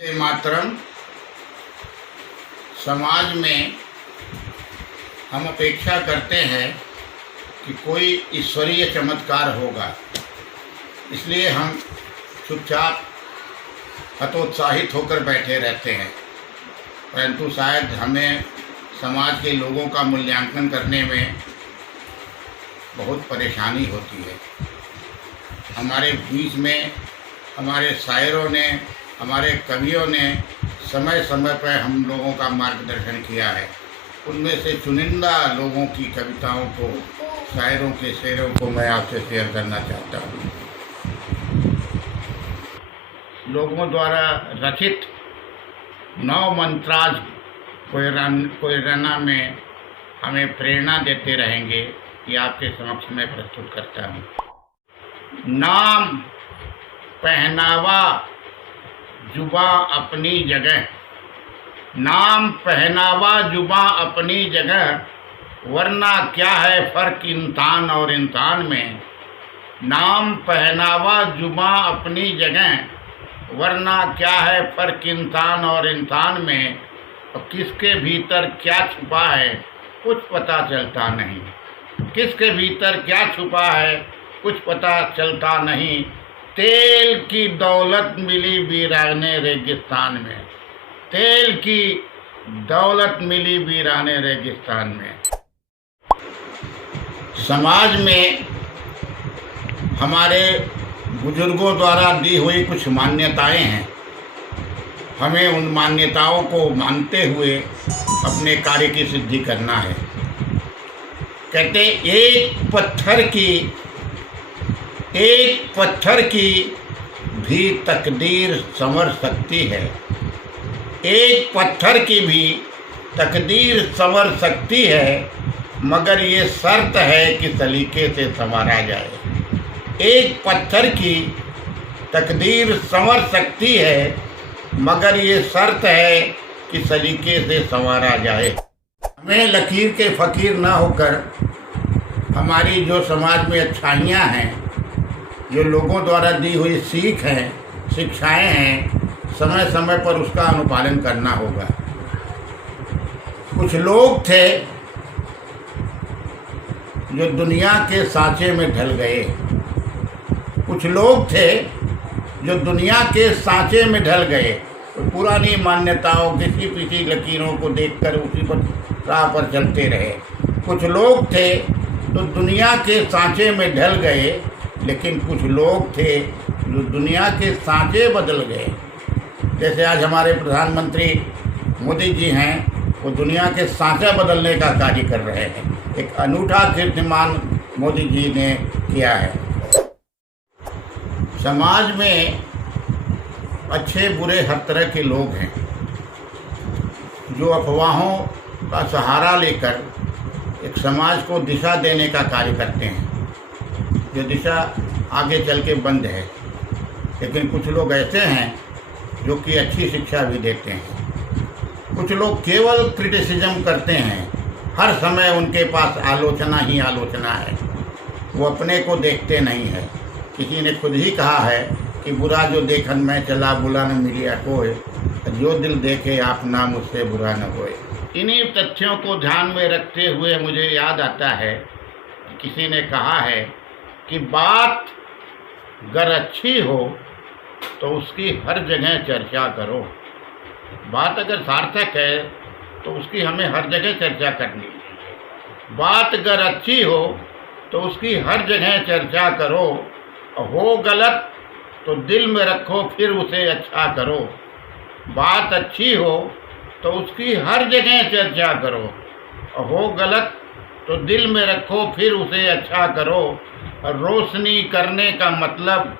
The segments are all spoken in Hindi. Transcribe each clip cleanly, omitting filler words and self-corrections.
वंदे मातरम। समाज में हम अपेक्षा करते हैं कि कोई ईश्वरीय चमत्कार होगा, इसलिए हम चुपचाप हतोत्साहित होकर बैठे रहते हैं। परंतु शायद हमें समाज के लोगों का मूल्यांकन करने में बहुत परेशानी होती है। हमारे बीच में हमारे शायरों ने, हमारे कवियों ने समय समय पर हम लोगों का मार्गदर्शन किया है। उनमें से चुनिंदा लोगों की कविताओं को, शायरों के शेरों को मैं आपसे शेयर करना चाहता हूँ। लोगों द्वारा रचित नौ मंत्राज कोयराना में हमें प्रेरणा देते रहेंगे, ये आपके समक्ष में प्रस्तुत करता हूँ। नाम पहनावा जुबा अपनी जगह, नाम पहनावा जुबा अपनी जगह, वरना क्या है फ़र्क इंसान और इंसान में। नाम पहनावा जुबा अपनी जगह, वरना क्या है फ़र्क इंसान और इंसान में। और किसके भीतर क्या छुपा है कुछ पता चलता नहीं, किसके भीतर क्या छुपा है कुछ पता चलता नहीं। तेल की दौलत मिली वीराने रेगिस्तान में, तेल की दौलत मिली वीराने रेगिस्तान में। समाज में हमारे बुजुर्गों द्वारा दी हुई कुछ मान्यताएं हैं। हमें उन मान्यताओं को मानते हुए अपने कार्य की सिद्धि करना है। कहते एक पत्थर की भी तकदीर संवर सकती है, एक पत्थर की भी तकदीर संवर सकती है, मगर ये शर्त है कि सलीके से संवारा जाए। एक पत्थर की तकदीर संवर सकती है, मगर ये शर्त है कि सलीके से संवारा जाए। हमें लकीर के फ़कीर ना होकर हमारी जो समाज में अच्छाइयाँ हैं, जो लोगों द्वारा दी हुई सीख हैं, शिक्षाएं हैं, समय समय पर उसका अनुपालन करना होगा। कुछ लोग थे जो दुनिया के सांचे में ढल गए, कुछ लोग थे जो दुनिया के सांचे में ढल गए, तो पुरानी मान्यताओं, घिसी पिसी लकीरों को देखकर उसी पर राह पर चलते रहे। कुछ लोग थे तो दुनिया के सांचे में ढल गए, लेकिन कुछ लोग थे जो दुनिया के सांचे बदल गए। जैसे आज हमारे प्रधानमंत्री मोदी जी हैं, वो दुनिया के सांचा बदलने का कार्य कर रहे हैं। एक अनूठा कीर्तिमान मोदी जी ने किया है। समाज में अच्छे बुरे हर तरह के लोग हैं जो अफवाहों का सहारा लेकर एक समाज को दिशा देने का कार्य करते हैं, जो दिशा आगे चल के बंद है। लेकिन कुछ लोग ऐसे हैं जो कि अच्छी शिक्षा भी देते हैं। कुछ लोग केवल क्रिटिसिज्म करते हैं, हर समय उनके पास आलोचना ही आलोचना है, वो अपने को देखते नहीं है। किसी ने खुद ही कहा है कि बुरा जो देखन में चला, बुला न मिलिया कोई, जो दिल देखे आप ना मुझसे बुरा न होए। इन्हीं तथ्यों को ध्यान में रखते हुए मुझे याद आता है कि किसी ने कहा है कि बात अगर अच्छी हो तो उसकी हर जगह चर्चा करो। बात अगर सार्थक है तो उसकी हमें हर जगह चर्चा करनी है। बात अगर अच्छी हो तो उसकी हर जगह चर्चा करो, हो गलत तो दिल में रखो फिर उसे अच्छा करो। बात अच्छी हो तो उसकी हर जगह चर्चा करो, हो गलत तो दिल में रखो फिर उसे अच्छा करो। रोशनी करने का मतलब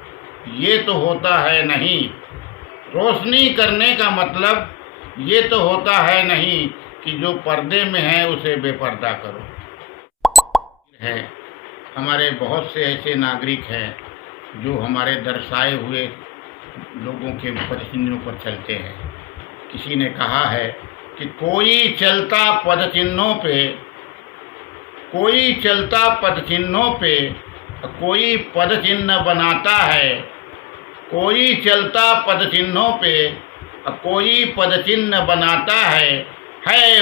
ये तो होता है नहीं, रोशनी करने का मतलब ये तो होता है नहीं कि जो पर्दे में है उसे बेपर्दा करो। है हमारे बहुत से ऐसे नागरिक हैं जो हमारे दर्शाए हुए लोगों के पदचिन्हों पर चलते हैं। किसी ने कहा है कि कोई चलता पदचिन्हों पे, कोई चलता पदचिन्हों पे, कोई पदचिन्ह बनाता है। कोई चलता पदचिन्हों पे, कोई पद चिन्ह बनाता है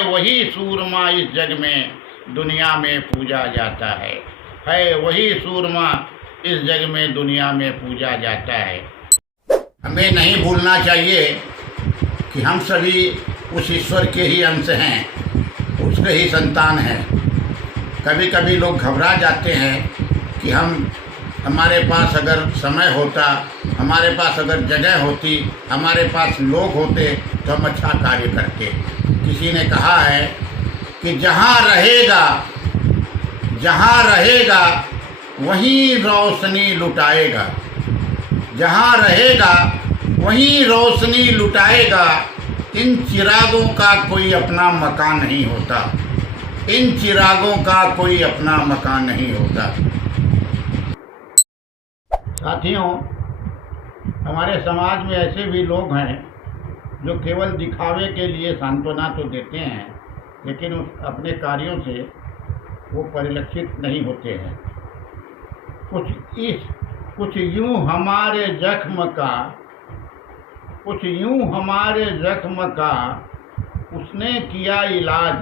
वही सूरमा इस जग में दुनिया में पूजा जाता है वही सूरमा इस जग में दुनिया में पूजा जाता है। हमें नहीं भूलना चाहिए कि हम सभी उस ईश्वर के ही अंश हैं, उसके ही संतान हैं। कभी कभी लोग घबरा जाते हैं कि हमारे पास अगर समय होता, हमारे पास अगर जगह होती, हमारे पास लोग होते तो हम अच्छा कार्य करते। किसी ने कहा है कि जहाँ रहेगा वहीं रोशनी लुटाएगा, जहाँ रहेगा वहीं रोशनी लुटाएगा। इन चिरागों का कोई अपना मकान नहीं होता, इन चिरागों का कोई अपना मकान नहीं होता। साथियों, हमारे समाज में ऐसे भी लोग हैं जो केवल दिखावे के लिए सांत्वना तो देते हैं, लेकिन अपने कार्यों से वो परिलक्षित नहीं होते हैं। कुछ यूं हमारे जख्म का उसने किया इलाज,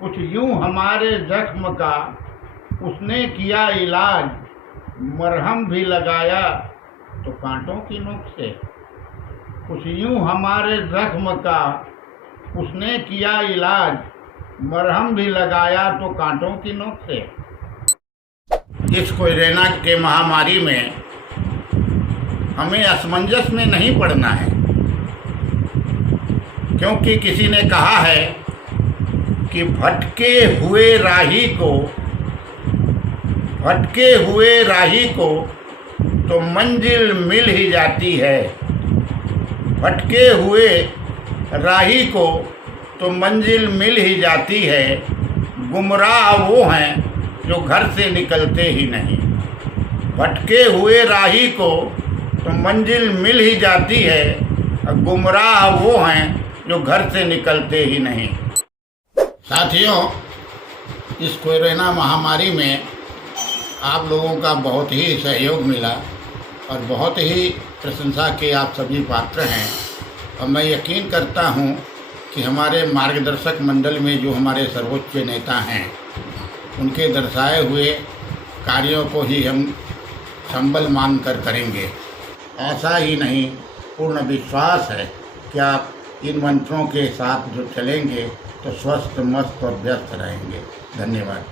कुछ यूं हमारे जख्म का उसने किया इलाज, मरहम भी लगाया तो कांटों की नोक से। कुछ यूं हमारे जख्म का उसने किया इलाज, मरहम भी लगाया तो कांटों की नोक से। इस कोरोना के महामारी में हमें असमंजस में नहीं पड़ना है, क्योंकि किसी ने कहा है कि भटके हुए राही को तो मंजिल मिल ही जाती है। भटके हुए राही को तो मंजिल मिल ही जाती है। गुमराह वो हैं जो घर से निकलते ही नहीं। भटके हुए राही को तो मंजिल मिल ही जाती है, गुमराह वो हैं जो घर से निकलते ही नहीं। साथियों, इस कोरोना महामारी में आप लोगों का बहुत ही सहयोग मिला और बहुत ही प्रशंसा के आप सभी पात्र हैं। और मैं यकीन करता हूं कि हमारे मार्गदर्शक मंडल में जो हमारे सर्वोच्च नेता हैं, उनके दर्शाए हुए कार्यों को ही हम संबल मानकर करेंगे। ऐसा ही नहीं, पूर्ण विश्वास है कि आप इन मंत्रों के साथ जो चलेंगे तो स्वस्थ, मस्त और व्यस्त रहेंगे। धन्यवाद।